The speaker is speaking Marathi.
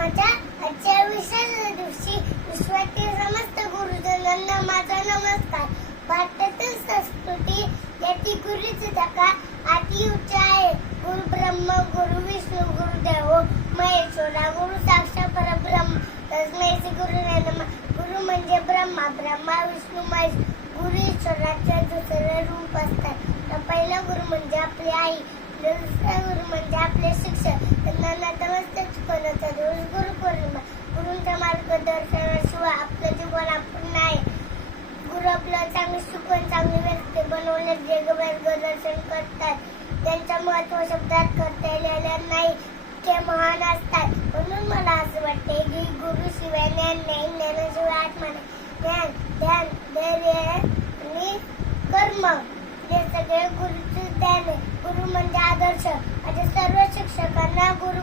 गुरुनामाच्या आजच्या विशेष दिवशी विश्वातील समस्त गुरुजनांना माझा नमस्कार. भारतातील संस्कृती याची गुरुची धका अति उच्च आहे. गुरु ब्रह्म गुरु विष्णू गुरुदेव महेश्वरा गुरु साक्षात परब्रह्म तस्मै श्री गुरुवे नमः. गुरु म्हणजे ब्रह्मा, ब्रह्मा विष्णू महेश, गुरु ईश्वराचे दुसरे रूप असतात. तर पहिला गुरु म्हणजे आपली आई, दुसरा गुरु म्हणजे आपले शिक्षक. त्यांना नतमस्तक चुकवण्याचा दिवस गुरुपौर्णिमा. गुरूंच्या मार्गदर्शनाशिवाय आपलं जीवन आपण नाही. गुरु आपल्याला चांगली शिकवण, चांगली व्यक्ती बनवण्यात मार्गदर्शन करतात. त्यांच्या महत्व शब्दात करता येलेल्या नाही, ते महान असतात. म्हणून मला असं वाटते की गुरु शिवाय ज्ञान नाही, ज्ञानाशिवाय आत्मा नाही. ज्ञान, ध्यान, धैर्य आणि कर्म हे सगळे गुरुचे ज्ञान आहे. गुरु म्हणजे आदर्श. माझ्या सर्व शिक्षकांना गुरु